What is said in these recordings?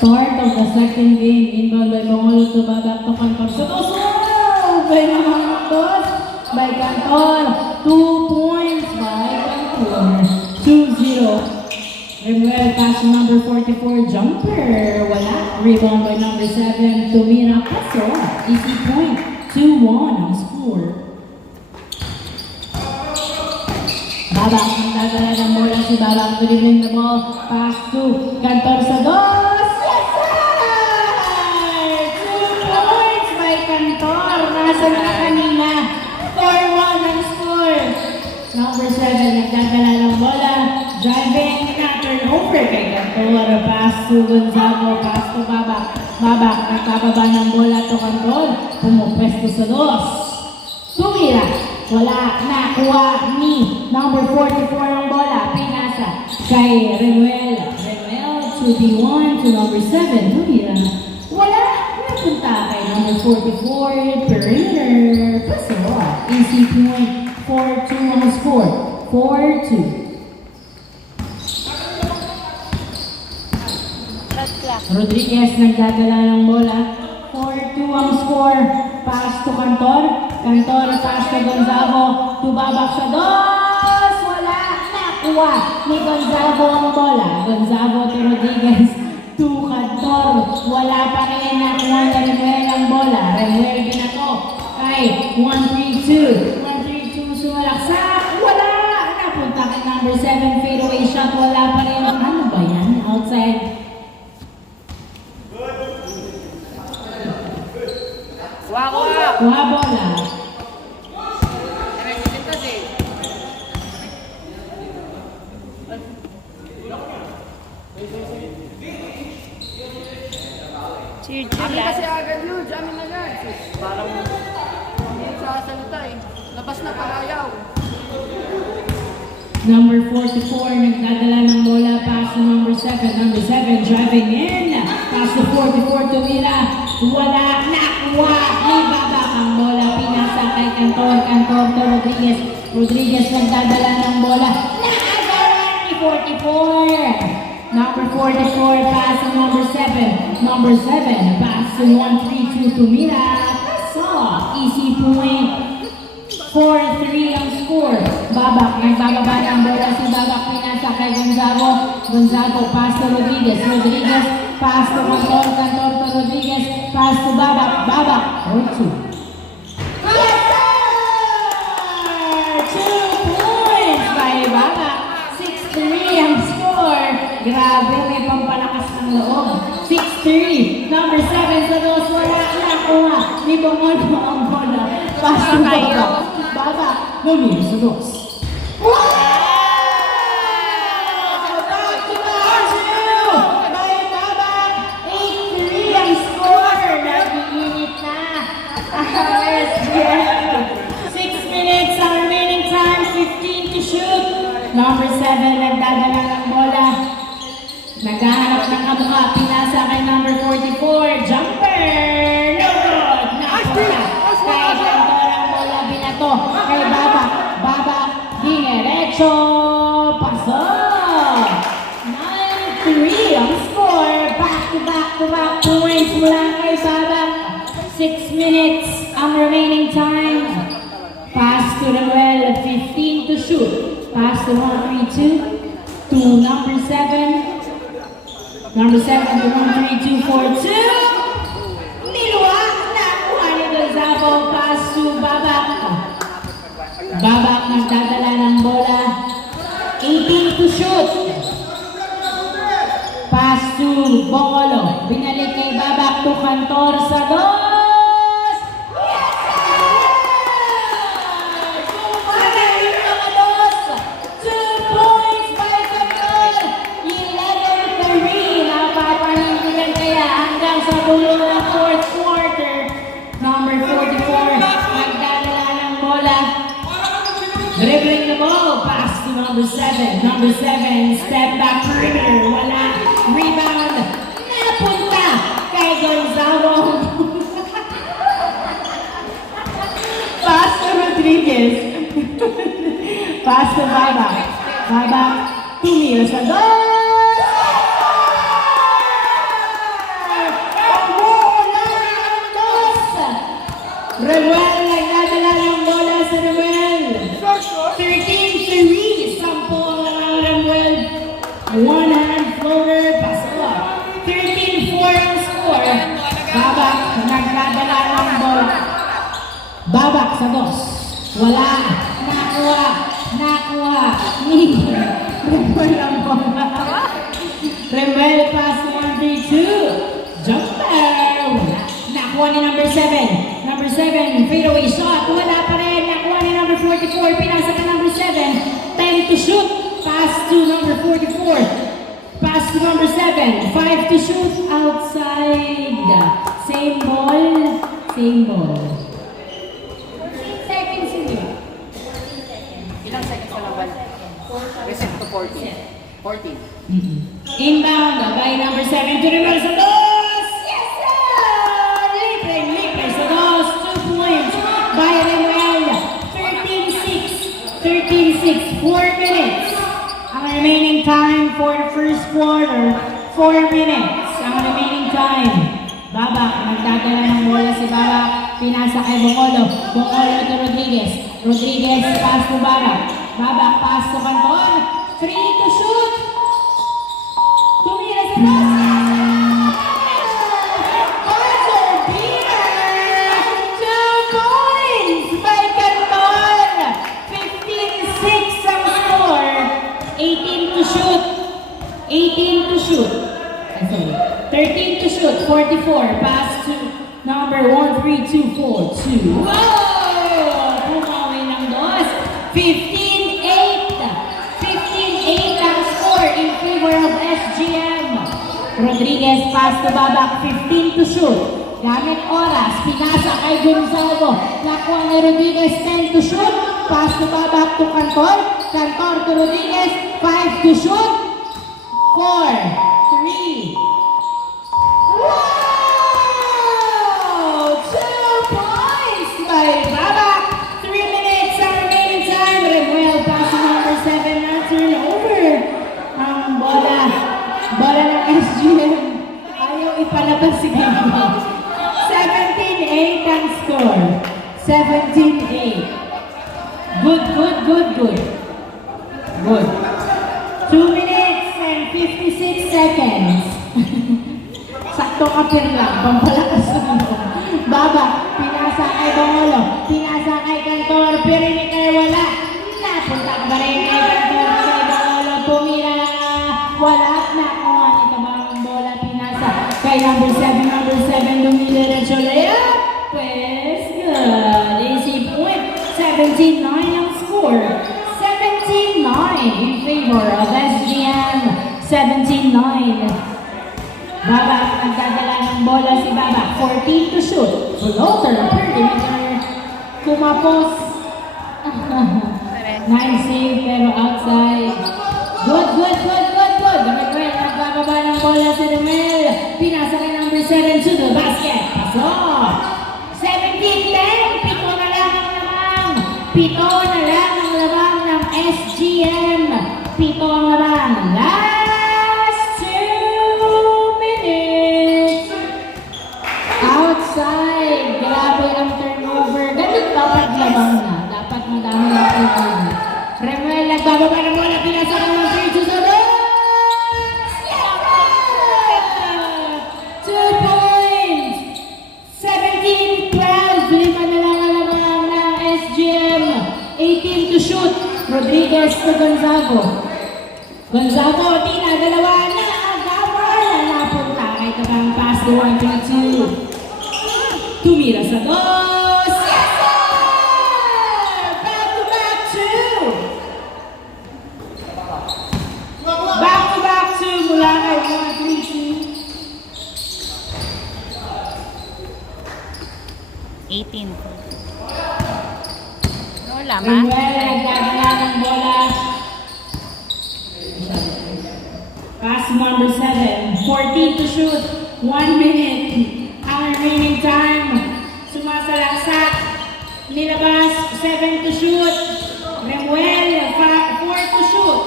Start of the second game. Inbound by Bongolo to Babak to Cantor. Serve by Mamantos by Cantor. 2 points by Cantor. 2-0. Remuel pass number 44, jumper. Wala. Rebound by number 7, Tumira Paso. Easy point. 2-1 ang score. Babak, magdadala ng bola si Babak. Dribbling the ball. Pass to Cantor sa dos. Yes, sir! 2 points by Cantor. Nasaan ka kanina? 4-1 ang score. Number 7, nagdadala ng bola. Driving na turnover kay Cantor. Pass to Gonzago. Pass to Babak. Babak, nagkababa ng bola to Cantor. Pumupwesto sa dos. Tumira. Wala. Nakuha ni number 44 ang bola. Pinasa kay Remuel. Remuel to B1 to number 7. Tumira. Wala. Napunta kay number 44. Perimeter. Pasawa. Easy point. 4-2 ang score. 4-2. Rodriguez nagdadala ng bola. 4-2 ang score. Pass to Cantor. Cantor pass to Gonzago. To Babak sa dos. Wala. Nakuha ni Gonzago ang bola. Gonzago to Rodriguez. To Cantor. Wala pa rin. Nakuha na Remuel ang bola. Remuel binato kay 1-3-2. 1-3-2 sumalaksak. Wala. Napunta kay number 7. Fadeaway shot. Wala pa rin. Ano ba yan? Outside. Kuha bola. Amin kasi agad yun, amin agad. Parang hindi sa salita eh. Labas na palayaw. Number 44, nagdadala ng bola. Pass to number 7. Number 7 driving in. Pass to 44 to Mila. Wala. Nakuha ni Babak ang bola. Pinasa kay Cantor. Cantor to Rodriguez. Rodriguez nagdadala ng bola. Naagaran ni 44. Number 44 pass to number 7. Number 7 pass to 1-3-2 to Mila. Paso. Easy point. 4-3 ang score. Babak, nagbababa ng bola si Babak. Pinasa kay Gonzago. Gonzago pass to Rodriguez. Rodriguez pass to Cantor. Cantor to Rodriguez. Pass to Babak. Babak. 4-2. Yes, sir! 2 points by Babak. 6-3 ang score. Grabe, may pampalakas ng loob. 6-3. Number 7 sa dos. Wala nakuha ni Bongolo ang bola. Pass to Babak. Babak. Lumir sa dos. Number 7, nagdadala ng bola. Naghahanap ng kamukha. Pinasa kay number 44. Jumper! No good! Nakuha. Kay Cantor ang bola. Binato kay Babak. Babak. Dinerecho. Paso. 9-3 ang score. Back to back points mula kay Babak. 6 minutes ang remaining time. Pass to Remuel. 15 to shoot. Pass to 1-3-2 to number 7. Number 7 to 1-3-2-4-2. Niluwa. Nakuha ni Gonzago. Pass to Babak. Babak nagdadala ng bola. 18 to shoot. Pass to Bongolo. Binalik kay Babak to Cantor sa dos. Fourth quarter, number 44, nagdadala ng bola. Dribbling the ball, pass to number 7. Number 7, step back perimeter, wala. Rebound, napunta kay Gonzago. Pass to Rodriguez. Pass to Babak. Babak, tumira sa dos. 13-3. Sample ng well. One hand floater. Pasok. 13-4 ang score. Babak. Nagdadala ng bola. Babak sa dos. Wala. Nakuha. Nakuha. Remel ang bola. Remel pass 1-3-2. Jumper. Nakuha ni number 7. Number 7, fadeaway shot. Wala pa rin. Nakuha ni number 44. Pinasa ka number 7. 10 to shoot. Pass to number 44. Pass to number 7. 5 to shoot. Outside. Same ball. Same ball. 14 seconds yun, di ba? Ilang seconds na lang ba? Reset to 14. 14. Inbound by number 7 to Remel Santos. Yes, sir! Libre sa dos. 2 points by Remel. 13-6. 13-6. 4 minutes. Ang remaining time for the first quarter. 4 minutes. Ang remaining time. Babak. Nagdadala ng bola si Babak. Pinasa kay Bongolo. Bongolo to Rodriguez. Rodriguez pass to Babak. Babak pass to Canton. 3 to shoot. Tumira sa dos. Buzzer beater. 2 points by Canton. 15-6 ang score. 18 to shoot. 18 to shoot. Sorry. 13 to shoot. 44. Pass to number 1324. 2. Wow! Pumawi ng dos. 15-8. 15-8 ang score in favor of SGM. Rodriguez pass to Babak. 15 to shoot. Gamit oras. Pinasa kay Gonzalo. Nakuha ni Rodriguez. 10 to shoot. Pass to Babak to Cantor. Cantor to Rodriguez. 5 to shoot. 4, 3. Wow! 2 points by Babak. 3 minutes ang remaining time. Remuel pass to number 7 na turnover. Ang bola. Bola ng SGM. Ayaw ipalabas si Gino. 17-8 ang score. 17-8. Good. Good. 2 minutes and 56 seconds. Sakto kapir lang. Pampalakas na mo. Babak. Pinasa kay Bongolo. Pinasa kay Cantor. Perimeter wala. Napunta ka ba rin kay Cantor? Kay Bongolo. Tumira. Wala. Nakuha ni Tabang bola. Pinasa kay number 7. Dumidiretso layup. Pues good. Easy point. 17-9 ang score. 17-9 in favor of SGM. 17-9. Babak, nagdadala ng bola si Babak. 14 to shoot. Floater, perimeter. Kumapos. 9 save pero outside. Good. Remel, nagbababa ng bola si Remel. Pinasa kay number 7 to the basket. Pasok. 17-10. Pito na lang ang labang ng SGM. Pito ang labang. Last 2 minutes. Outside. Grabe ang turnover. Ganun dapat labang na. Dapat madami ang turnover. Remuel, nagbababa ng bola. Pinasa ng mga 3 to the dos. 2 points. 17-12. Lima na lang ang labang ng SGM. 18 to shoot. Rodriguez to Gonzago. Gonzago, Tina, dalawa na. Agawa na napunta. Kay Tabang pass to 1-2. Tumira sa dos. Yes, sir! Back-to-back 2. Back-to-back 2 mula kay 1-3-2. 18. Wala ma? Remuel, nagdadala ng bola. Pass number 7. 14 to shoot. 1 minute. Ang remaining time. Sumasalaksak. Nilabas. 7 to shoot. Remuel, 4 to shoot.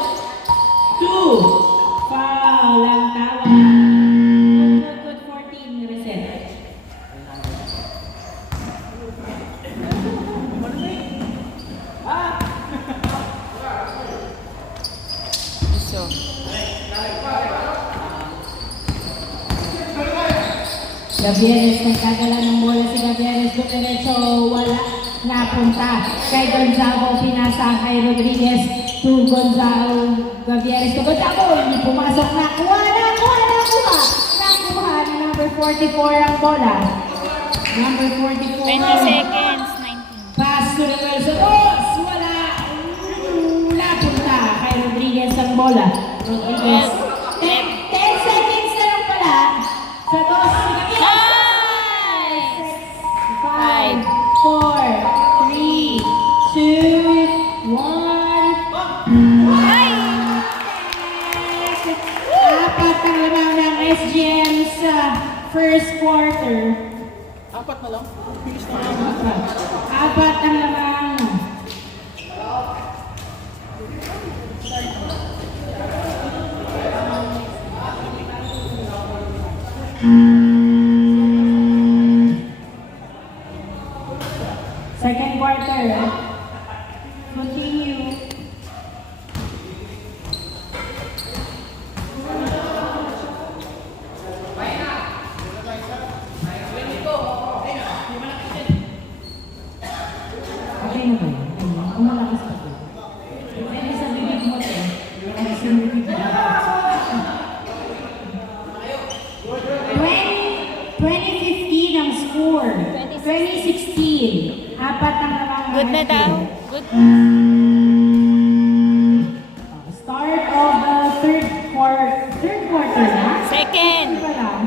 2. Foul ang tawag. Good. 14. Reset. Gavieres, nagkagala ng bola si Gavieres, dumiretso, wala, napunta kay Gonzago, pinasa kay Rodriguez, to Gonzago, Gavieres to Gonzago, hindi pumasok, nakuha ni number 44 ang bola. Number 44. 20 seconds, 19. Pass to the well sa dos, wala, napunta kay Rodriguez ang bola. Rodriguez, 10 seconds na lang pala, sa dos, Nice! 5, 4, 3, 2, 1. Ay! Apat ang lamang ng SGM sa first quarter. Apat na lang. Bilis na. Apat ang lamang. Second quarter. Continue. Okay na ba yun? Kung malakas pa po. Pwede sa bibig mo to. Kasi sa bibig mo. 2015 ang score. 2016. Apat ang lamang. Good na daw. Good. Start of the third quarter na? Second. Ano pa lang?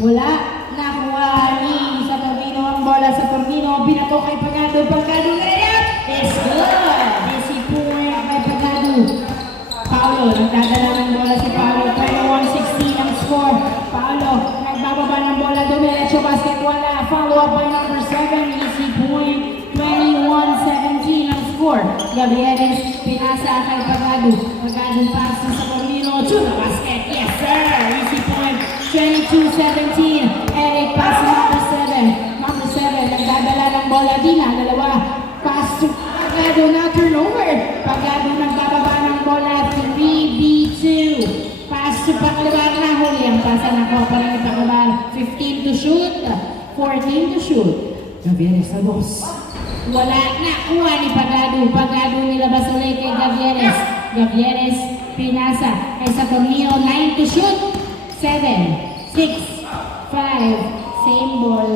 Wala. Nakuha ni sa Tormino ang bola sa Tormino. Binato kay Pagado. Pagado na rin. It's good. Easy point kay Pagado. Paolo. Nagdadala ng bola si Paolo. 21-16 ang score. Paolo. Nagbababa ng bola. Dumiretso basket. Wala. Follow up by number 7. Easy point. 21-17 ang score. Gavieres. Pinasa kay Pagado. Pagado pass sa Tormino. To the basket. Yes sir. Easy point. 22-17. Eric pass number 7. Number 7. Nagdadala ng bola. Dina. Dalawa. Pass to Pagado na turnover. Pagado nagbababa ng bola. 3v2. Pass to Paclabar na huli. Ang pasa na ko pa rin ni Paclabar. 15 to shoot. 14 to shoot. Gavieres sa dos. Wala na. Kuha ni Pagado. Pagado nilabas ulit kay Gavieres. Gavieres pinasa kay Saturnio. 9 to shoot. 7, 6, 5, same ball.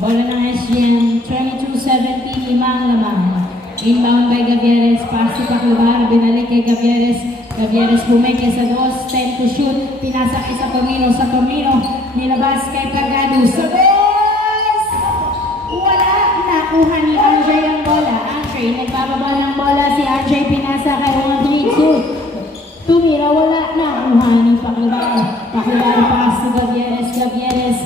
Bola ng SGM, 22-17, limang lamang. Inbound by Gavieres, pass to Paclabar, binalik kay Gavieres. Gavieres bumeke sa dos, 10 to shoot. Pinasa kay Saturnino, nilabas kay Pagado. Sa dos! Wala, nakuha ni Andre ang bola. Nagbababa ng bola si Andre, pinasa kay Rodrigo. Tumira, wala na. Kuhanin Paclabar. Paclabar pass to Gavieres. Gavieres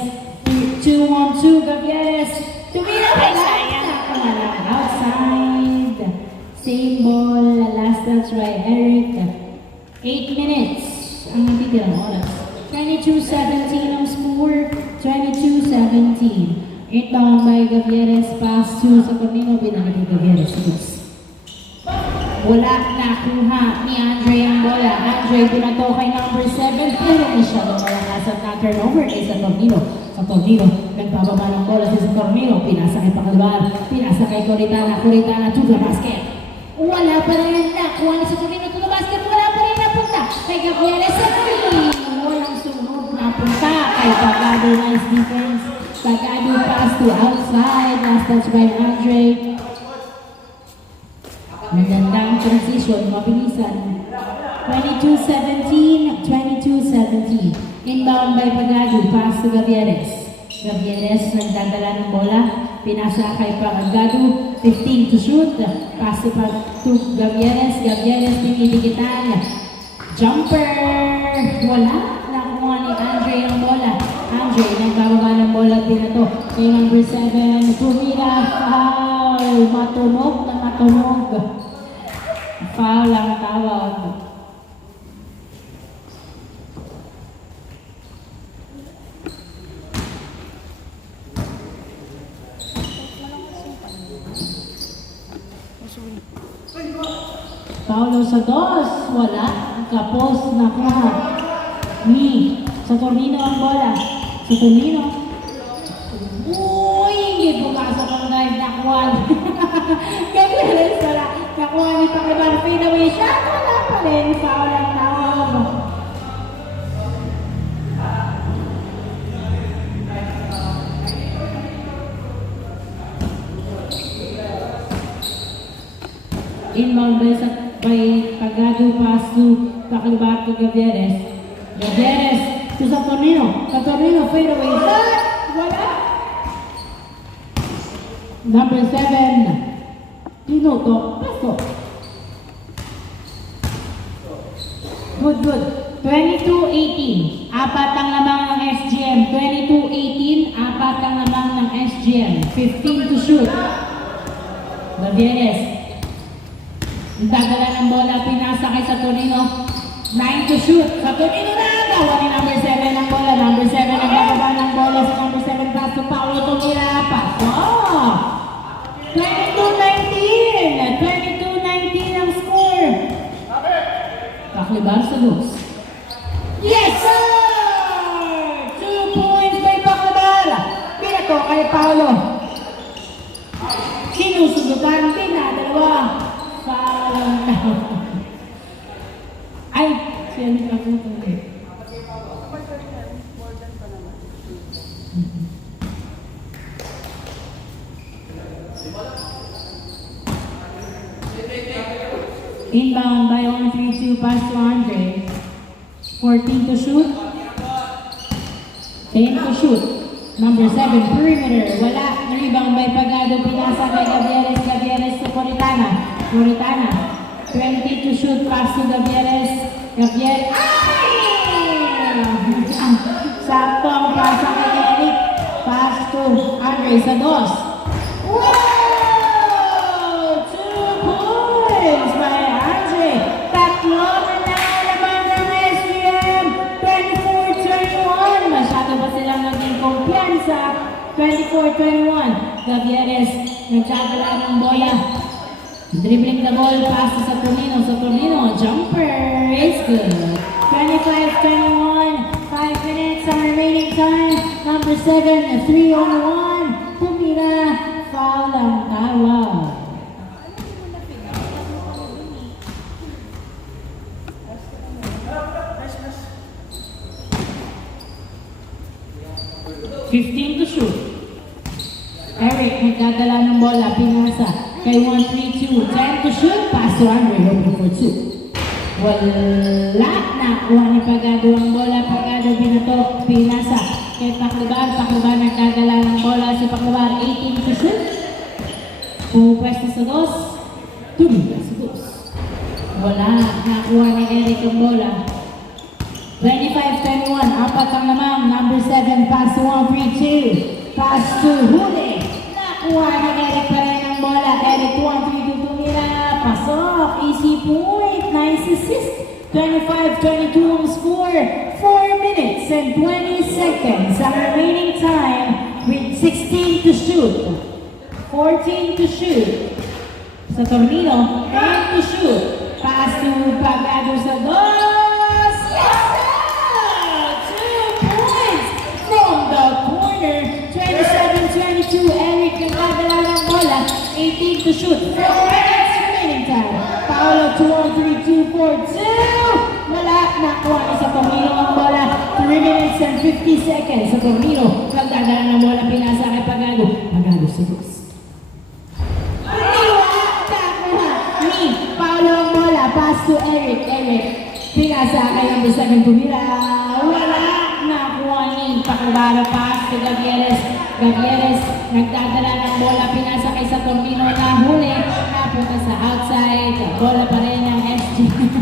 2-on-2. Gavieres. Tumira, wala na. Wala. Outside. Same ball. Last touch by Eric. 8 minutes ang nabitirang oras. 22-17 ang score. 22-17. Inbound by Gavieres, pass to Saturnino, binalik ni Gavieres. Wala nakuha ni Andre ang bola. Andre binato kay number 7, pero hindi siya lumalakas at na-turnover kay Saturnino. Saturnino, nagpababa ng bola si Saturnino, pinasa kay Paclabar, pinasa kay Coritana to the basket. Wala pa rin nakuha ni Saturnino to the basket, wala pa rin napunta kay Gavieres. Walang sunod, napunta kay Pagado. Nice defense. Pagado pass to outside. Last touch by Andre. Magandang transition, mabilisan. 22-17, 22-17. Inbound by Pagado, pass to Gavieres. Gavieres nagdadala ng bola. Pinasa kay Pagado, 15 to shoot. Pass to Gavieres. Gavieres tinidikitan. Jumper! Wala. Nakuha ni Andre ang bola. Andre, nagbababa ng bola, pinato kay number 7, tumira, foul, matunog na matunog. Foul ang tawag. Paulo sa dos. Wala. Kapos. Nakuha. Ni. Saturnino ang bola. Saturnino. Uy! Hindi pumasok ang drive. Nakuha. Gagawin wala. Nakuha ni Pakibar. Fade away shot. Wala pa rin. Foul ang tawag. Inbound by Pagado pass to Pakibar to Gavieres. Gavieres to Saturnino. Saturnino fade away shot. Wala. Number 7. Tinoto. Paso. Good. 22-18. Apat ang lamang ng SGM. 22-18. Apat ang lamang ng SGM. 15 to shoot. Gavieres. Dagala ng bola. Pinasa kay Saturnino. 9 to shoot. Saturnino na. Gawa ni number 7 ang bola. Number 7 ang bababa ng bola. Sa number 7 pass to Paulo Tumira. Paso. 22-19. 22-19 ang score. Paklibar sa dos. Yes, sir! 2 points by Paklibar. Pinato kay Paulo. Sinusugutan din na dalawa. Parang ay, siya nagkakuto eh. Inbound by 1-3-2 pass to Andre. 14 to shoot. 10 to shoot. Number 7, perimeter. Wala. Rebound by Pagado. Pinasa kay Gavieres. Gavieres to Coritana. Coritana. 20 to shoot. Pass to Gavieres. Gavieres. Ay! Sakto ang pasa kay Eric. Pass to Andre sa dos. Wow! 2 points by Andre. Tatlo na naman ng SGM. 24-21. Masyado pa silang naging kumpiyansa. 24-21. Gavieres nagkagala ng bola. Dribbling the ball, pass to Saturnino. Saturnino, jumper is good. 25-21. 5 minutes ang remaining time. Number 7, 3-on-1. Tumira, foul ang tawag. $15 to shoot. Eric nagdadala ng bola, pinasa kay 1-3-2. 10 to shoot, pass to Andre, hoping for 2. Wala na, kuha ni Pagado ang bola. Pagado binato, pinasa kay Paklibar. Paklibar nagdadala ng bola. Si Paklibar, 18 to shoot. Pumupwesto sa dos. Tumira sa dos. Wala, nakuha ni Eric ang bola. 25-21, apat ang lamang. Number 7, pass to 1-3-2. Pass to Huli. Nakuha ni Eric pa rin ang bola. Eric 1-3-2 tumira. Pasok. Easy point. Nice assist. 25-22 ang score. 4 minutes and 20 seconds ang remaining time with 16 to shoot. 14 to shoot. Saturnino, 10 to shoot. Pass to Pagado sa dos. Yes! From the corner, 27-22, Eric nagdadala ng bola, 18 to shoot, 4 minutes remaining time. Paulo 2-on-3-2-4-2. Wala, nakuha ni Saturnino ang bola, 3 minutes and 50 seconds. Saturnino nagdadala ng bola, pinasa kay Pagado. Pagado sa dos. Nakuha ni Paulo ang bola, pass to Eric. Eric, pinasa kay number 7 tumira. Wala. Nakuha ni Paklibar, pass to Gavieres. Gavieres nagdadala ng bola, pinasa kay Saturnino na huli. Napunta sa outside. Bola pa rin ng SGM.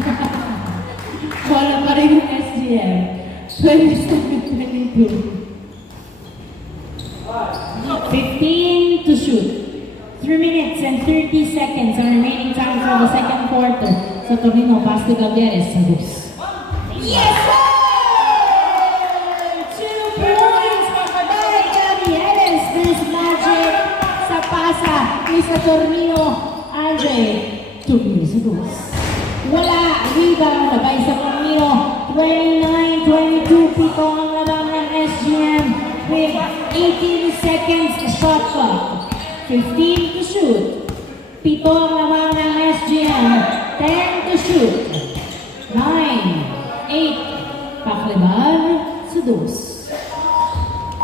Bola pa rin ng SGM. 27-22. 15 to shoot. 3 minutes and 30 seconds ang remaining time for the second quarter. Saturnino, pass to Gavieres. Yes, sir! Sa pasa ni Saturnino, Andre, tumira sa dos. labay sa Tornino. 29-22, pito ang labang ng SGM with 18 seconds shot clock. 15 to shoot. Pito ang labang ng SGM. 10 to shoot. 9, 8, Pakliban sa dos.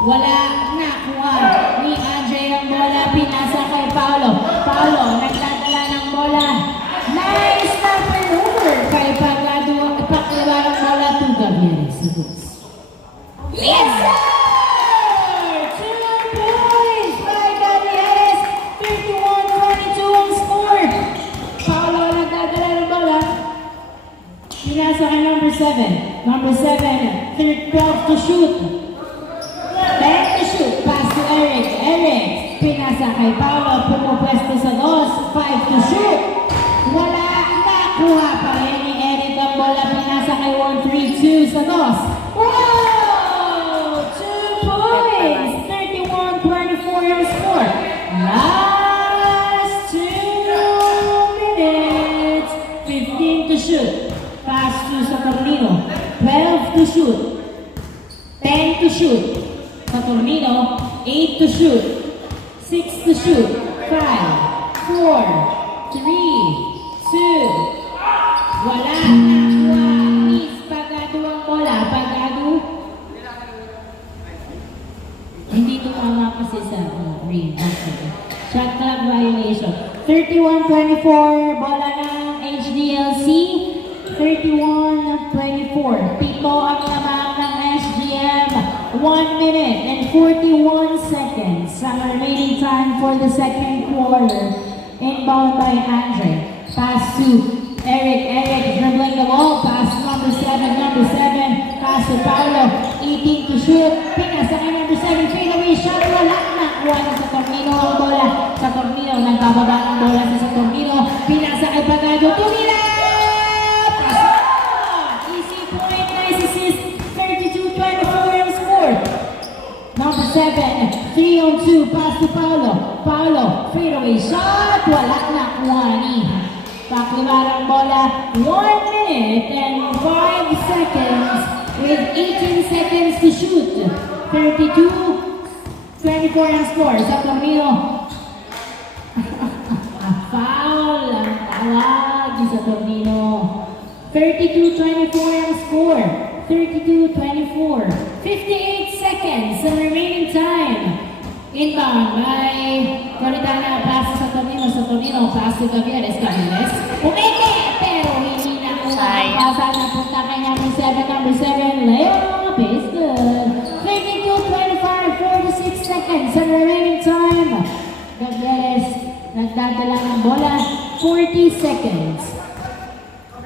Wala nakuha ni Andre ang bola, pinasa kay Paolo. Paolo, nagdadala ng bola. Nice na maneuver kay Pakliban ang bola to Gabriel sa dos. Yes, sir! 2 points by Gabriel. 31-22 ang score. Paolo, nagdadala ng bola. Pinasa kay number 7. Number 7, 12 to shoot. 10 to shoot. Pass to Eric. Eric, pinasa kay Paolo. Pumupwesto sa dos. 5 to shoot. Wala. Nakuha pa rin ni Eric ang bola. Pinasa kay 1-3-2 sa dos. Wow! 2 points. 31-24 ang score. Last 2 minutes. 15 to shoot. Pass to Saturnino. 12 to shoot. 10 to shoot. Saturnino. 8 to shoot. 6 to shoot. 5, 4, 3, 2. Wala nakuha. Miss Pagado ang bola. Pagado. Hindi tumama kasi sa green. Okay. Shot clock violation. 31-24. Bola ng HDLC. 31-24. Pito ang lamang ng SGM. 1 minute and 41 seconds ang remaining time for the second quarter. Inbound by Andre. Pass to Eric. Eric dribbling the ball. Pass to number 7. Number 7. Pass to Paolo. 18 to shoot. Pinasa kay number 7. Fadeaway shot. Wala na. Kuha na sa Tornino ang bola. Sa Tornino. Nagbababa ang bola sa Tornino. Pinasa kay Pagado. Tumila! Number 7, 3-on-2, pass to Paolo. Paolo, fadeaway shot. Wala na kuha ni Pakliban ang bola. 1 minute and 5 seconds with 18 seconds to shoot. 32-24 ang score. Sa Tornino. Foul ang tawag sa Tornino. 32-24 ang score. 32-24. 58 seconds ang remaining time. Inbound by Coritana. Pass sa Tornino. Sa Tornino. Pass to Gavieres. Gavieres. Umeke! Pero hindi na kung pasa na punta kay number 7. Number 7. Layup is good. 32-25. 46 seconds ang remaining time. Gavieres nagdadala ng bola. 40 seconds.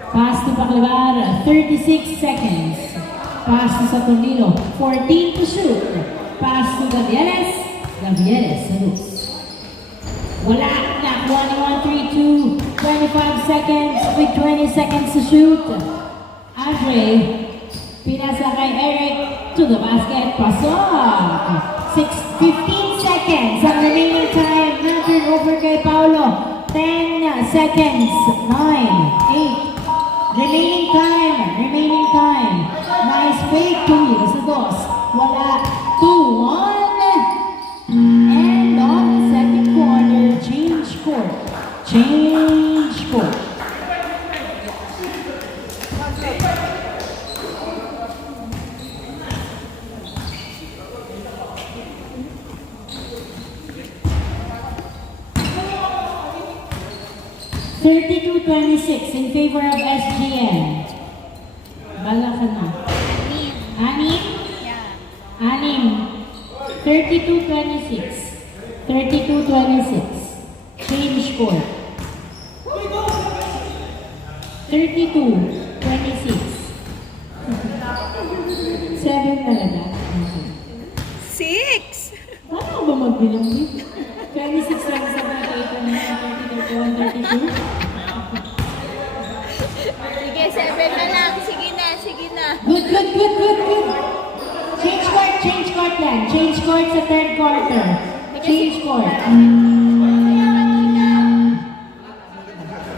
Pass to Pakliban, 36 seconds. Pass to Saturnino, 14 to shoot. Pass to Gavieres. Gavieres, salos. Wala na, 1-1-3-2, 25 seconds with 20 seconds to shoot. Andre, pinasa kay Eric to the basket. Pasok. 15 seconds ang remaining time. Turn over kay Paolo. 10 seconds. 9, 8. Remaining time. Nice fake to you sa dos. Wala. 2-1. And on the second quarter, change court. 32-26 in favor of SGN. Bala ka na. Anim? Yeah. Anim. 32-26. 32-26. Change score. 32-26. 7 talaga. 6! Paano ba magbilang dito? 26 lang sa mga 8, 32. Sige, 7 na lang. Sige na. Good. Change court yan. Change court sa third quarter. Change court.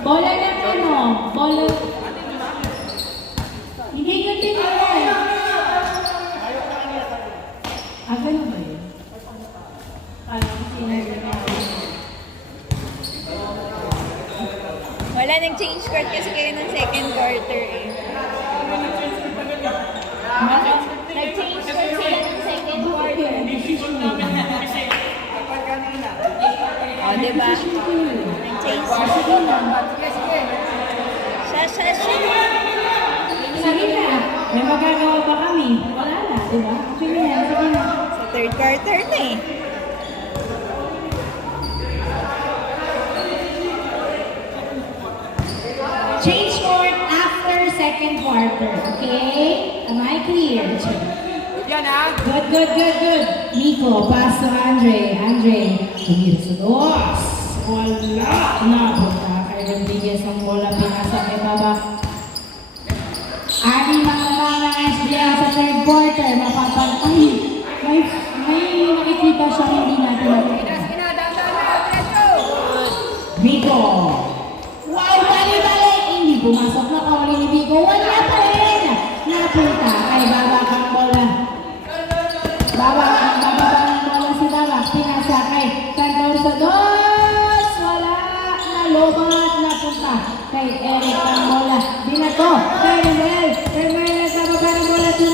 Bola ng ano? Bola. nag-change court kasi kayo ng second quarter eh. Nag-change court sila ng second quarter. O, diba? Nag-change court. Siya. Sige na. May magagawa ba kami? Wala na, di ba? Sige na, sige na. Sa third quarter na eh. Change court after second quarter, okay? Am I clear? Yan ha. Good. Nico, pass to Andre. Tumira sa dos. Wala na. Punta kay Rodriguez ang bola. Pinasa kay Baba. Ani mga SBL sa third quarter. Mapapantay. May nakikita siya hindi natin nakikita. Nico. Wow, balik. Hindi pumasok na kauli ni Nico. Wala pa rin. Napunta kay Baba ang bola. Baba ng bola si Baba. Pinasa kay Cantor sa dos. Wala. Nalobat. Napunta kay Eric ang bola. Binato kay Remel. Remel nagsababa ng bola to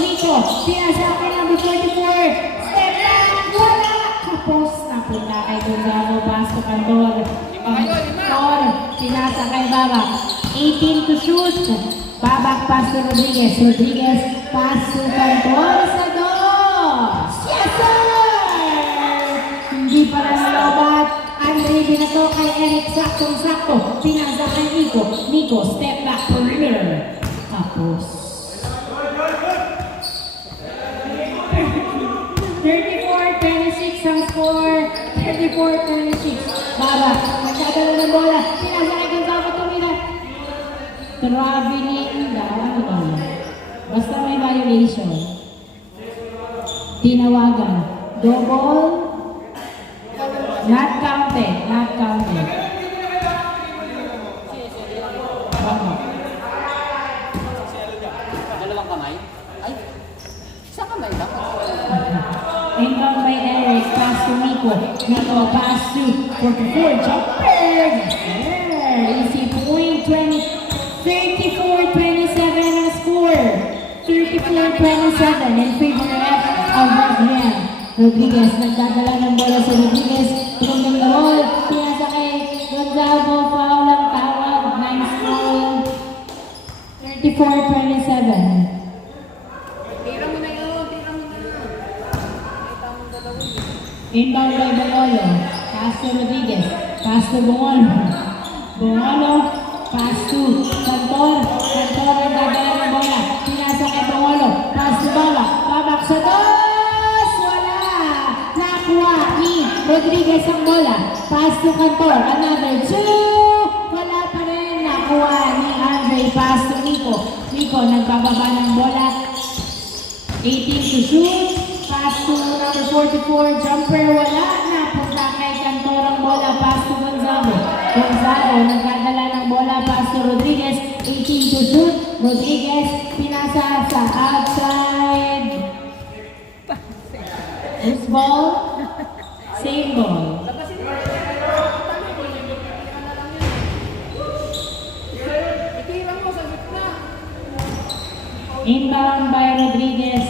Nico. Pinasa kay number 44. Step back. Wala. Kapos. Napunta kay Gonzalo. Pass to Cantor. Pinasa kay Baba. 18 to shoot. Babak pass to Rodriguez. Pass to Cantor sa dos. Yes, sir! Hindi pala nalobat. Andre binato kay Eric. Saktong-sakto. Pinasa kay Nico. Step back perimeter. Tapos. 34-26 ang score. 34-26. Baba. Magkadala ng bola. Pinasa kay Gonzalo tumira. Traveling down. Basta may violation. Tinawagan. Double. Not counted. Baba. Dalawang kamay? Ay, isang kamay lang. Inbound by Eric. Pass to Nico. Pass to 44. Jumper. Easy point. 34-27 ang score. 34-27 in favor of Rodriguez. Rodriguez, nagdadala ng bola sa Rodriguez. Tumundang the ball. Pinasa kay Gonzalo. Foul ang tawag. Nice foul. 34-27. Tira mo na yun. Inbound by Bongolo. Pass to Rodriguez. Pass to Bongolo. Pass to Cantor. Ang dadala ng bola. Pinasa kay Bongolo. Pass to Babak sa dos. Wala. Nakuha ni Rodriguez ang bola. Pass to Cantor. Another two. Wala pa rin. Nakuha ni Andre. Pass to Nico. Nagbababa ng bola. 18 to shoot. Pass to number 44. Jumper. Wala. Napunta kay Cantor ang bola. Pass to Gonzalo. Nagdadala ng bola. Pass to Rodriguez. 18 to shoot. Rodriguez. Pinasa sa outside. Loose ball. Same ball. Itira mo sa gitna. Inbound by Rodriguez.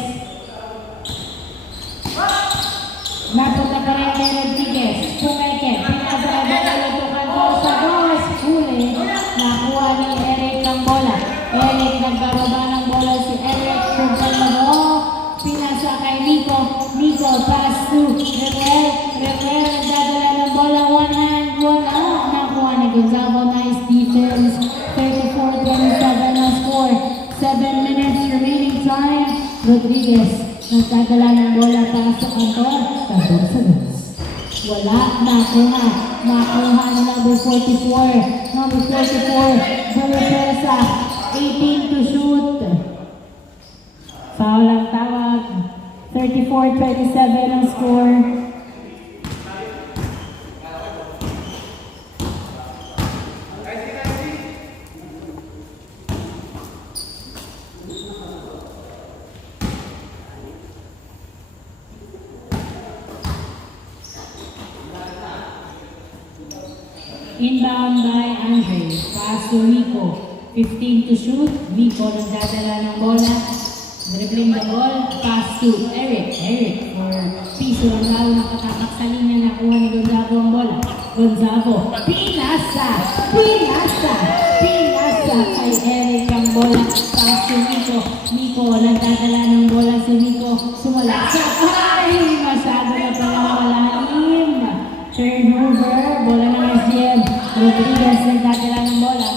Napunta pa rin kay Rodriguez. Pumeke. Pinasa ang bola to Cantor sa dos. Huli. Nakuha ni Eric ang bola. Eric nagbababa ng bola si Eric. Pinasa kay Nico. Pass to Remel. Nagdadala ng bola. One hand. Nakuha ni Gonzalo. Nice defense. 34-27 ang score. 7 minutes remaining time. Rodriguez. Nagdadala ng bola para sa Cantor. Cantor sa dos. Wala. Nakuha ni number 44. Bumipesa. 18 to shoot. Foul ang tawag. 34-27 ang score. Inbound by Andre. Pass to Miko. 15 to shoot. Miko nagdadala ng bola. Dribbling the ball. Pass to Eric. Eric for piso ang lalo nakatapak sa linya. Nakuha ni Gonzago ang bola. Gonzago. Pinasa. Pinasa. Pinasa kay Eric ang bola. Pass to Miko. Miko nagdadala ng bola si Miko. Sumala sa ay! Masyado na pala malalim. Turnover. Bola ng SGM. Rodriguez nagdadala ng bola.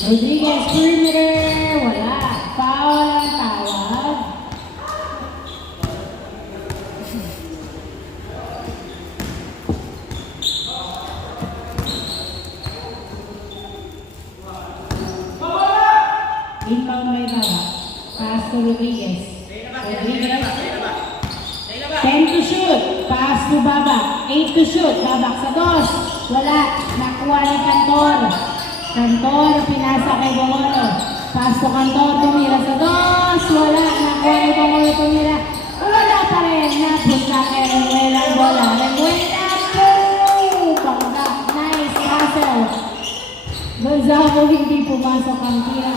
Rodriguez perimeter. Wala. Foul ang tawag. Inbound by Baba. Pass to Rodriguez. Rodriguez. 10 to shoot. Pass to Baba. 8 to shoot. Babak sa dos. Wala. Nakuha ni Cantor. Cantor. Pinasa kay Bongolo. Pass to Cantor. Tumira sa dos. Wala. Nakuha ni Bongolo. Tumira. Wala pa rin. Napunta kay Remuel ang bola. Remuel na po. Bangga. Nice hustle. Gonzago hindi pumasok ang tira.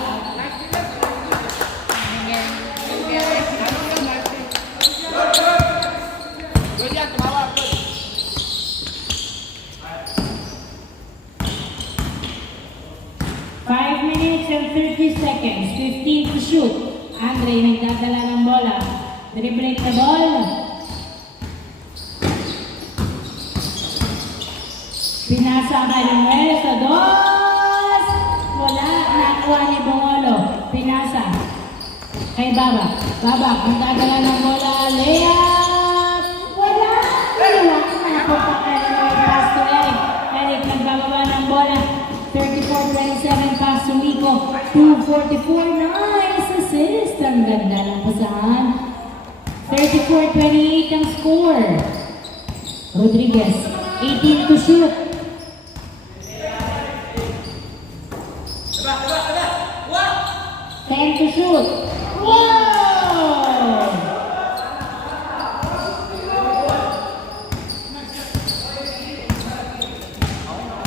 And 30 seconds, 15 to shoot. Andre nagdadala ng bola. Dribbling the ball. Pinasa kay Noel sa dos. Wala. Nakuha ni Bongolo. Pinasa kay Baba. Baba nagdadala ng bola. Layup. Wala. Wala. Napunta kay Noel. Pass to Eric. Eric nagbababa ng bola. 34-27 pass to Miko. 2:44. Nice assist. Ang ganda ng pasahan. 34-28 ang score. Rodriguez. 18 to shoot. 10 to shoot. Wow!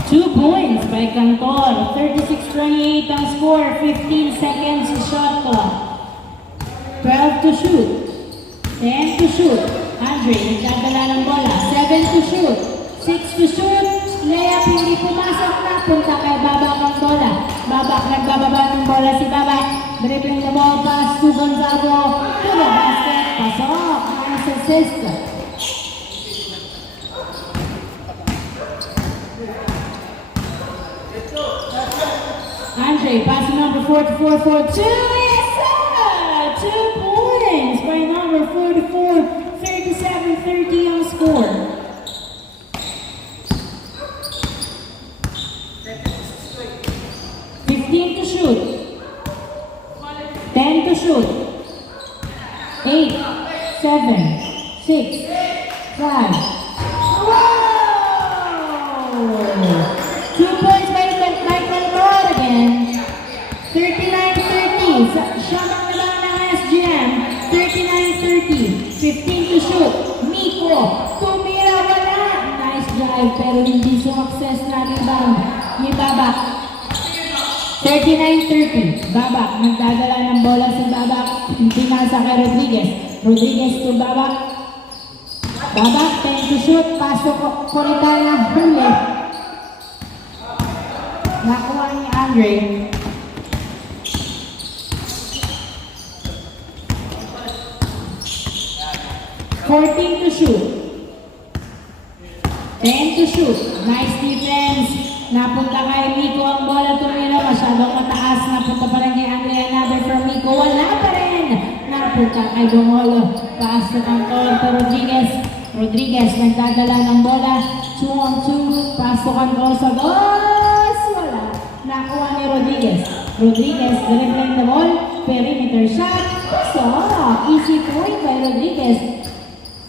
2 points by Cantor. 36-28 ang score. 15 seconds shot clock. 12 to shoot. 10 to shoot. Andre, nagdadala ng bola. 7 to shoot. 6 to shoot. Layup, hindi pumasok na. Punta kay Baba ang bola. Baba, nagbababa ng bola si Baba. Dribbling the ball, pass to Gonzago. To the basket. Pasok. Nice assist. Andre, pass to number 44 for 2. Yes, sir! 2 points by number 44. 37-30 ang score. 15 to shoot. 10 to shoot. 8, 7, 6, 5. Wow! 2 points by Cantor again. 39-30. Shot ang naman ng SGM. 39-30. 15 to shoot. Miko. Tumira, wala. Nice drive pero hindi success na rebound ni Babak. 39-30. Babak. Nagdadala ng bola si Babak. Pinasa kay Rodriguez. Rodriguez to Babak. Babak. 10 to shoot. Pasok Corrital na huli. Nakuha ni Andre. 14 to shoot. 10 to shoot. Nice defense. Napunta kay Miko ang bola. Tumira. Masyadong mataas. Napunta pa rin kay Andre. Another from Miko. Wala pa rin. Napunta kay Bongolo. Pass to Cantor to Rodriguez. Rodriguez nagdadala ng bola. 2-on-2. Pass to Cantor sa dos. Wala. Nakuha ni Rodriguez. Rodriguez dribbling the ball. Perimeter shot. So, easy point by Rodriguez.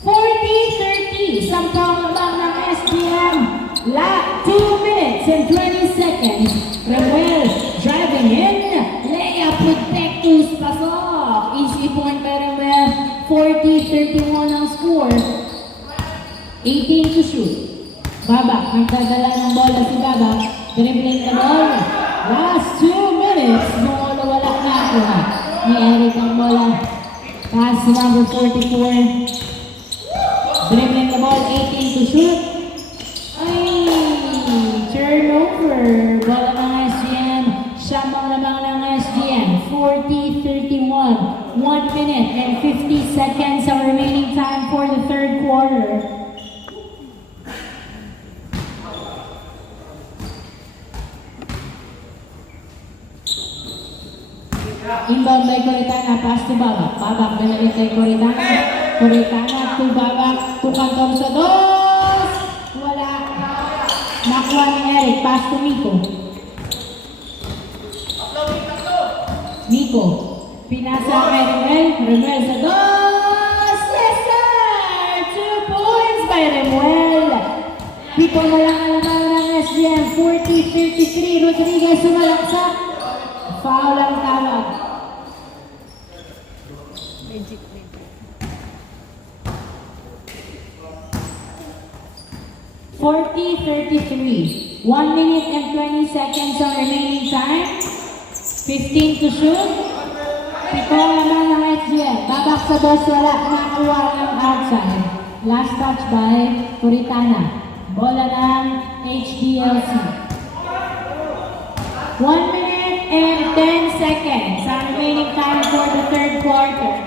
40-30. Sampang lang ng SGM. 2 minutes and 20 seconds. Remuel driving in. Layup with Pectus. Pasok. Easy point by Remuel. 40-31 ang score. 18 to shoot. Babak, nagdadala ng bola si Babak. Dribbling the ball. Last 2 minutes. Bola wala na ako ha. Ni Eric ang bola. Pass to number 44. Dribbling the ball, 18 to shoot. Ay, turnover. Bola ng SGN. Siyamang lamang ng SGN. 40-31. 1 minute and 50 seconds ang remaining time for the third quarter. Inbound by Coritana, pass to Babak. Babak, binalit kay Coritana. Coritana to Babak, to Cantor sa dos. Wala. Nakuha ni Eric, pass to Miko. Miko, pinasa kay Remuel. Remuel sa dos. Yes, sir! 2 points by Remuel. Pito na lang alaman ng SGM. 40-53. Rodriguez sumalaksak. Foul ang tawag. 40-33. 1 minute and 20 seconds ang remaining time. 15 to shoot. Ito ang laman ng SGN. Babak sa dos, wala. Nakuha ng outside. Last touch by Coritana. Bola ng HDLC. 1 minute and 10 seconds ang remaining time for the third quarter.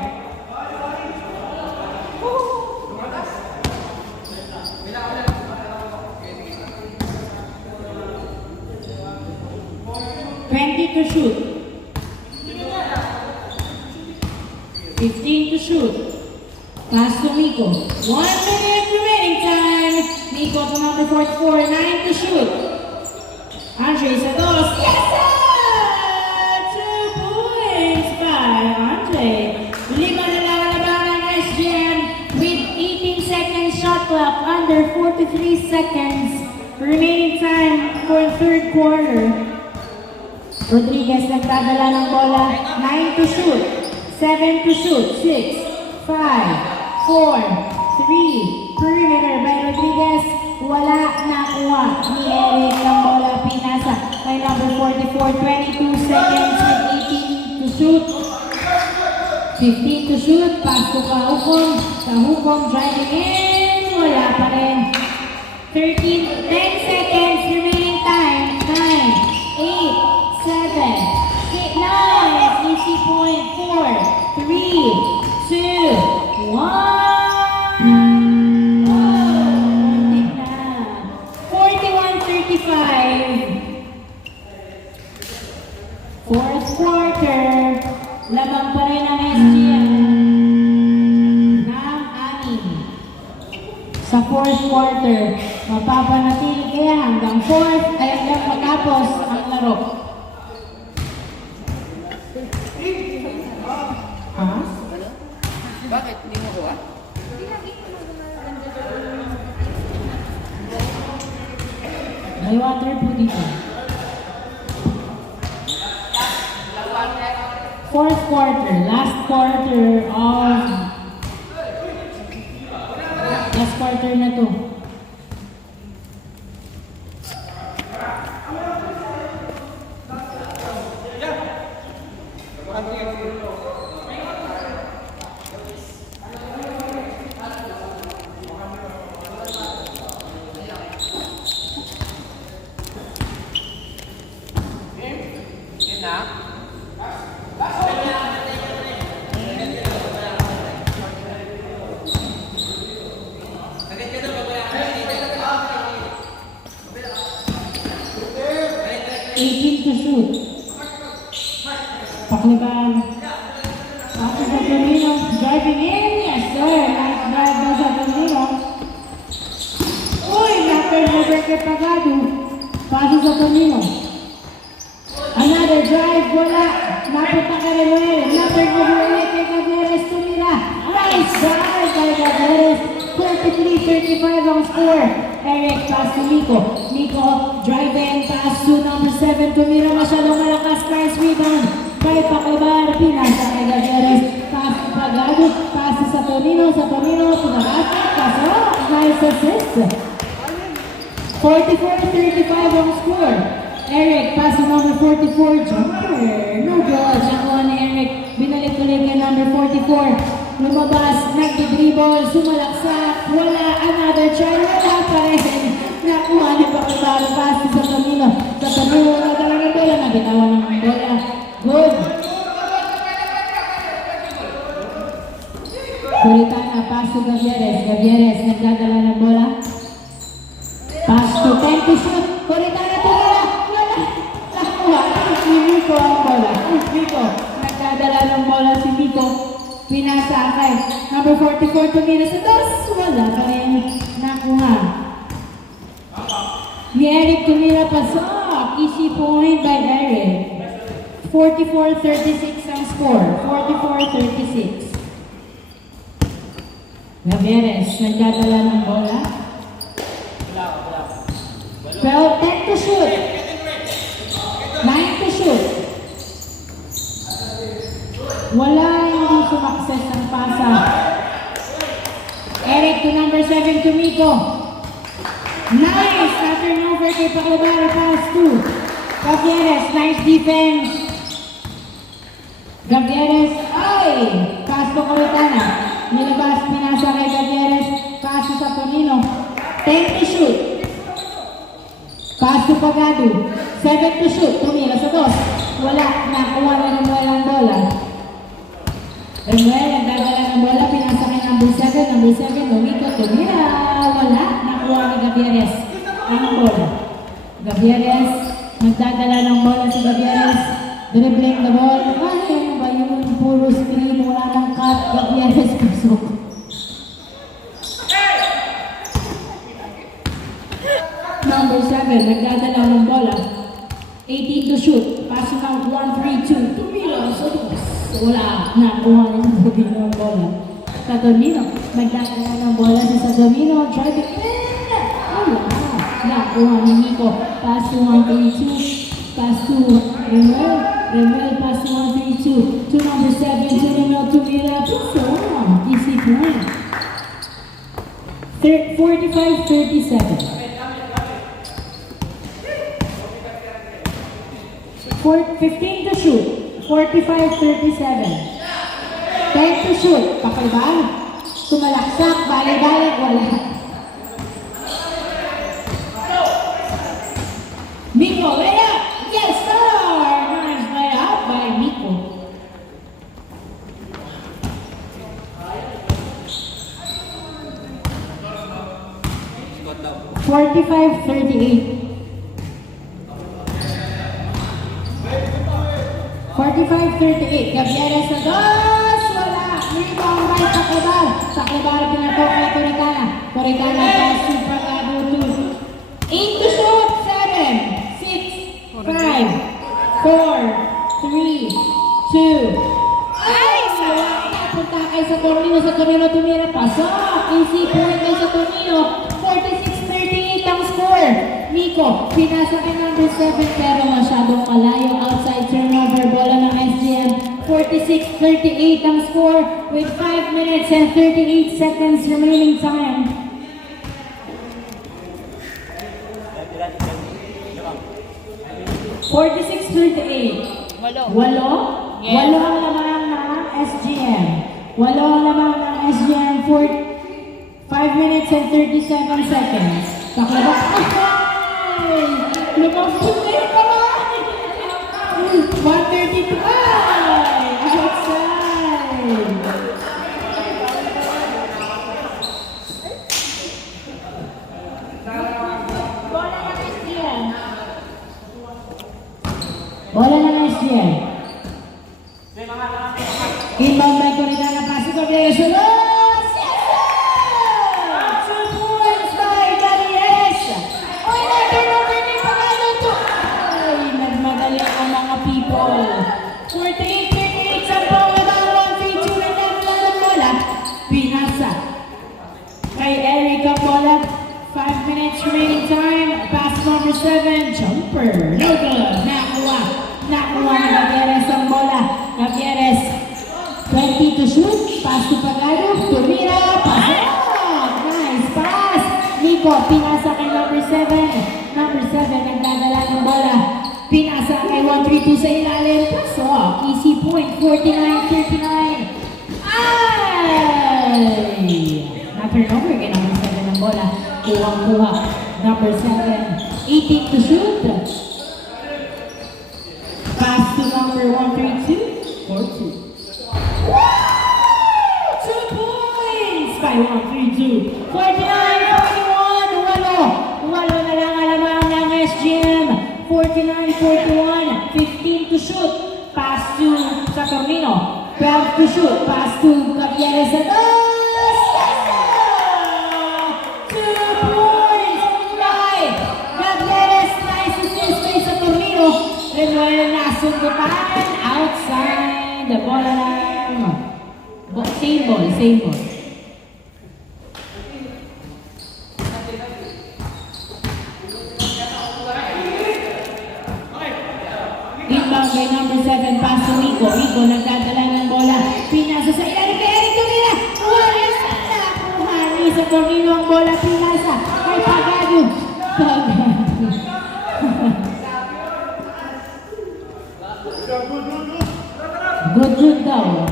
To shoot. 15 to shoot. Pass to Miko. 1 minute remaining time. Miko to number 44. 9 to shoot. Andre sa dos. Yes, sir! 2 points by Andre. 5 na lang ang laban ng SGM with 18 seconds shot clock. Under 43 seconds remaining time for third quarter. Rodriguez nagdadala ng bola. 9 to shoot. 7 to shoot. 6, 5, 4, 3. Perimeter by Rodriguez. Wala nakuha ni Eric ng bola. Pinasa kay number 44. 22 seconds with 18 to shoot. 15 to shoot. Pass to Kahukom. Kahukom driving in. Wala pa rin. 10 seconds remaining time. 9, 8, 7, 6, 9, easy point, 4, 3, 2, 1. 41-35. Fourth quarter, lamang pa rin ang SGM ng 6. Sa fourth quarter, mapapanatili kaya hanggang fourth ay hanggang matapos ang laro. Bakit? Hindi mo kuha? May water po dito. Fourth quarter, last quarter na to. To shoot. Pakliban. Pasok sa Torino. Driving in. Yes, sir. Nice drive na sa Torino. Uy, napper mo Beckett Pagado. Pasok sa Torino. Another drive. Wala. Napunta ka rin ulit. Napper mo ulit kay Gaveres tumira. Nice drive by Gaveres. 33-35 ang score. Eric, pass to Miko. Miko, drive in, pass to number 7. Tumira masyadong malakas. Nice rebound. Kay Pakibar, pinasa kay Gaveres. Pass to Pagado. Pass sa Torino. Sa Torino, pinabasa. Kaso, nice assist 44-35 ang score. Eric, pass to number 44, jumper. No good. Nakuha ni Eric. Binalik ulit kay number 44. Lumabas, nagdi-dribble, sumalaksak. Wala, another try. Wala pa rin. Nakuha ni Pacabal. Pass to sa Camilo. Sa Camilo, wala talaga bola. Nabitawan ng bola. Good. Kuritana, pass to Gavieres. Gavieres, nagdadala ng bola. Pass to 10 to shoot. Kuritana, tumula. Wala. Nakuha. Si Miko ang bola. Miko. Nagdadala ng bola si Miko. Pinasa kay number 44 tumira sa dos. Wala pa rin. Nakuha. Ni Eric tumira pasok. Easy point by Eric. 44-36 ang score. 44-36. Gavieres, nagdadala ng bola. 10 to shoot. 9 to shoot. Wala, hindi sumakses ang pasa. Eric to number 7 to Miko. Nice! Na turnover kay Pacabal. Pass to Gavieres. Nice defense. Gavieres. Ay! Pass to Coritana. Nilabas, pinasa kay Gavieres. Pass to sa Tonino. 10 to shoot. Pass to Pagado. 7 to shoot. Tumira sa dos. Wala. Nakuha na ng bola. Remuel, nagdadala ng bola. Pinasa kay number 7. Number 7, Domito. Tumira. Wala. Nakuha ni Gavieres. Ang bola. Gavieres. Nagdadala ng bola si Gavieres. Dribbling the ball. Ay, ano ba yung puro screen? Wala ng cut. Gavieres pasok. Number 7, nagdadala ng bola. 18 to shoot. Passing out 1-3-2. Tumira sa dos. Wala. Nakuha niya sa Domino ang bola. Sa Domino. Nagdadala ng bola sa Domino. Driving in. Wala. Nakuha ni Miko. Pass to 1-3-2. Pass to Remuel. Remuel pass to 1-3-2. To number 7. To Remuel. Tumira. Pasok. Easy point. 45-37. 15 to shoot. 45-37. 10 to shoot. Pacabal. Sumalaksak. Balik-balik. Wala. Miko, layup! Yes, sir! Nice layup by Miko. $45-38. 45-38. Gavieres sa dos. Wala. Rebound by Pacabal. Pacabal pinatok kay Coritana. Coritana pass to Pagado 2. 8 to shoot. 7, 6, 5, 4, 3, 2. Ay! Punta kay sa Tornino. Sa Tornino tumira. Pasok. Easy point kay sa Tornino. 46-38 ang score. Miko, pinasa kay number 7 pero masyadong malayo. Outside turnover, bola ng SGM. 46-38 ang score with 5 minutes and 38 seconds remaining time. Walo? Yes. Walo ang lamang ng SGM. Walo ang lamang ng SGM for 5 minutes and 37 seconds. Paklabas. Ay! Lumabas na pa ba? 132. Ay! Outside! Bola ng SGM. Inbound by Coritana. Pasok ko Gavieres. Yes, sir! 2 points by Gavieres. Oy, na-turnover ni Pagado to. Ay, nagmadali ang mga people. 48-38 sa Pacabal. 1-3-2 na nagdadala ng bola. Pinasa kay Eric ang bola. 5 minutes remaining time. Pass number 7. Jumper. No good. Nakuha ni Gavieres ang bola. Gavieres. 20 to shoot. Pass to Pagado. Tumira. Pasok. Nice pass. Miko. Pinasa kay number 7. 132 sa ilalim. Pasok. Easy point. 49-39. Ay! Na-turnover kay number 7 ng bola. Kuha. Number 7. 18 to shoot. Pass to number 132. 4-2. 2 points by 132. 49-41. Walo na lang alamang ng SGM. 49-41. 15 to shoot. Pass to Saturnino. 12 to shoot. Pass to Gavieres. Yes, sir! 2 points by Gavieres. Nice assist kay Saturnino. Renuel nasundutan. Outside. The ball lang. Same ball. Inbound by number 7, pass to Nico. Nico nagdadala ng bola. Pinasa sa ilalim kay Eric Tumira. Wala nakuha ni sa Tornino ang bola. Pinasa kay Pagado. Good daw.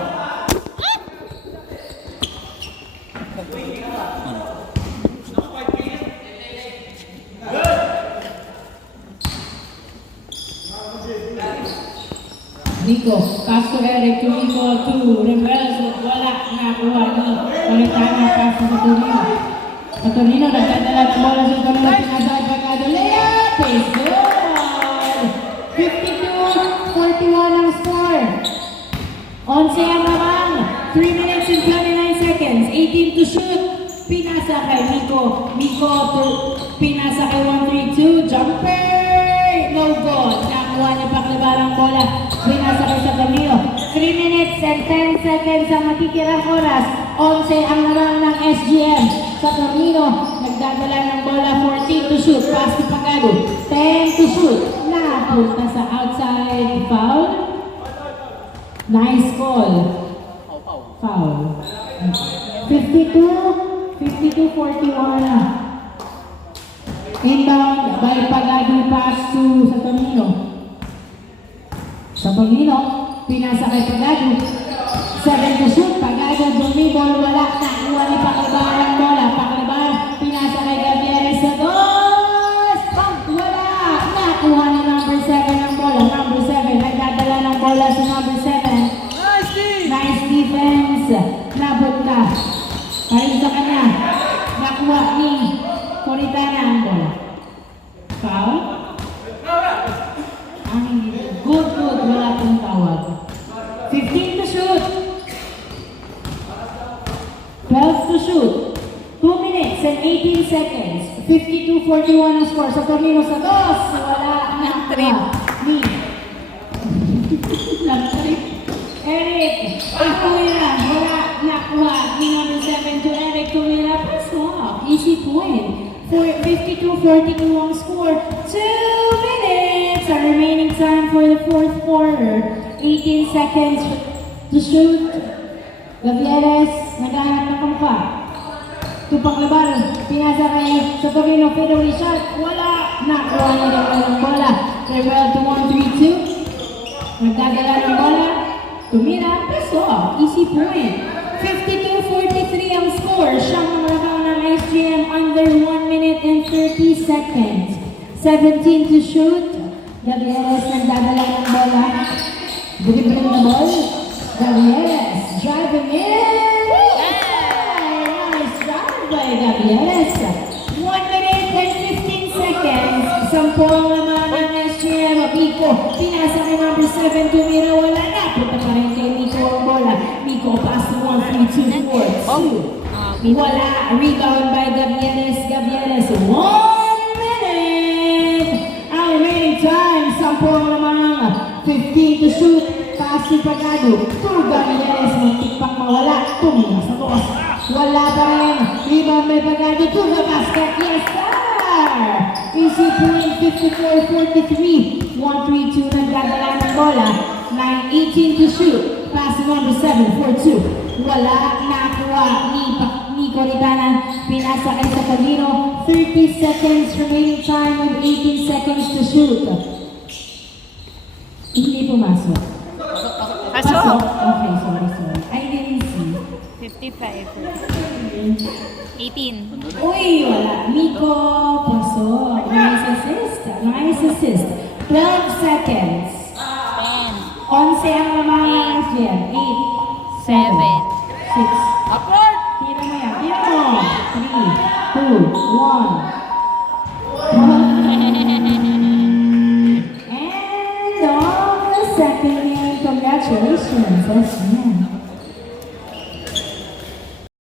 Nico, pass to Eric, to Nico, to Reveles, wala nakuha ni Oritana, pass to Saturnino. Saturnino, nagdadala ng bola sa Saturnino, pinasa ay Pagado. Layup is good! 52-41 ang score. 11 ang lamang, 3 minutes and 29 seconds, 18 to shoot. Pinasa kay Nico, to pinasa kay 132, jumper! No goal. Nakuha niya Paklabarang bola. Pinasa kay Saturnino. 3 minutes and 10 seconds ang matitirang oras. 11 ang lamang ng SGM. Saturnino, nagdadala ng bola. 14 to shoot. Pass to Pagado. 10 to shoot. Napunta sa outside. Foul. Nice call. Foul. 52-41. Inbound by Pagado, pass to Saturnino. Saturnino, pinasa kay Pagado. 7 to shoot. Pagado, dumibol, wala. Nakuha ni Paklabar ang bola. Paklabar, pinasa kay Gavieres sa dos. Wala. Nakuha ni number 7 ang bola. Number 7, nagdadala ng bola sa number 7. Nice defense. Napunta. Ayun sa kanya. Nakuha ni Coritana ang bola. Foul? Ang good. Wala pong tawag. 15 to shoot. 12 to shoot. 2 minutes and 18 seconds. 52-41 ang score. Sa Tornino sa dos. Wala na trip. Ni. Trip. Eric. Tumira. Wala nakuha. Ni number 7 to Eric Tumira. Pass off. Easy point. 52-42 ang score. 2 minutes ang remaining time for the fourth quarter. 18 seconds to shoot. Gavieres, naghahanap ng kamukha. Tupaklabar, pinasa kay Saturnino, fadeaway shot. Wala. Nakuha niya ng bola. Revel to 132. Nagdadala ng bola. Tumira, peso. Easy point. 52-43 ang score. Siyang namarakaw ng SGM under 1 minute and 30 seconds. 17 to shoot. Gavieres nagdadala ng bola. Dribbling the ball. Gavieres driving in. Nice drive by Gavieres. 1 minute and 15 seconds. 10 ang laman ng SGM. Miko, pinasa kay number 7. Tumira, wala na. Punta pa rin kay Miko ang bola. Miko pass to 1-3-2-4-2. Wala. Rebound by Gavieres. 1 minute. Ang remaining time. 10 ang lamang. 15 to shoot. Pass to Pagado. To Gavieres. Muntik pang mawala. Tumira sa dos. Wala pa rin. Rebound by Pagado. To the basket. Yes, sir! Easy point. 54-43. 1-3-2. Nagdadala ng bola. 9-18 to shoot. Pass to number 7. 4-2. Wala. Nakuha ni Coritana. Pinasa kay Saturnino. 30 seconds remaining time with 18 seconds to shoot. Okay, sorry. I didn't see. 55. 18. Uy, wala. Miko, pasok. Nice assist. 12 seconds. 10. 11 ang mamahangas dyan. 8, 7, 6. Upward! Tira mo yan. Tira mo. 3, 2, 1. And on the second game, congratulations. Yes, man.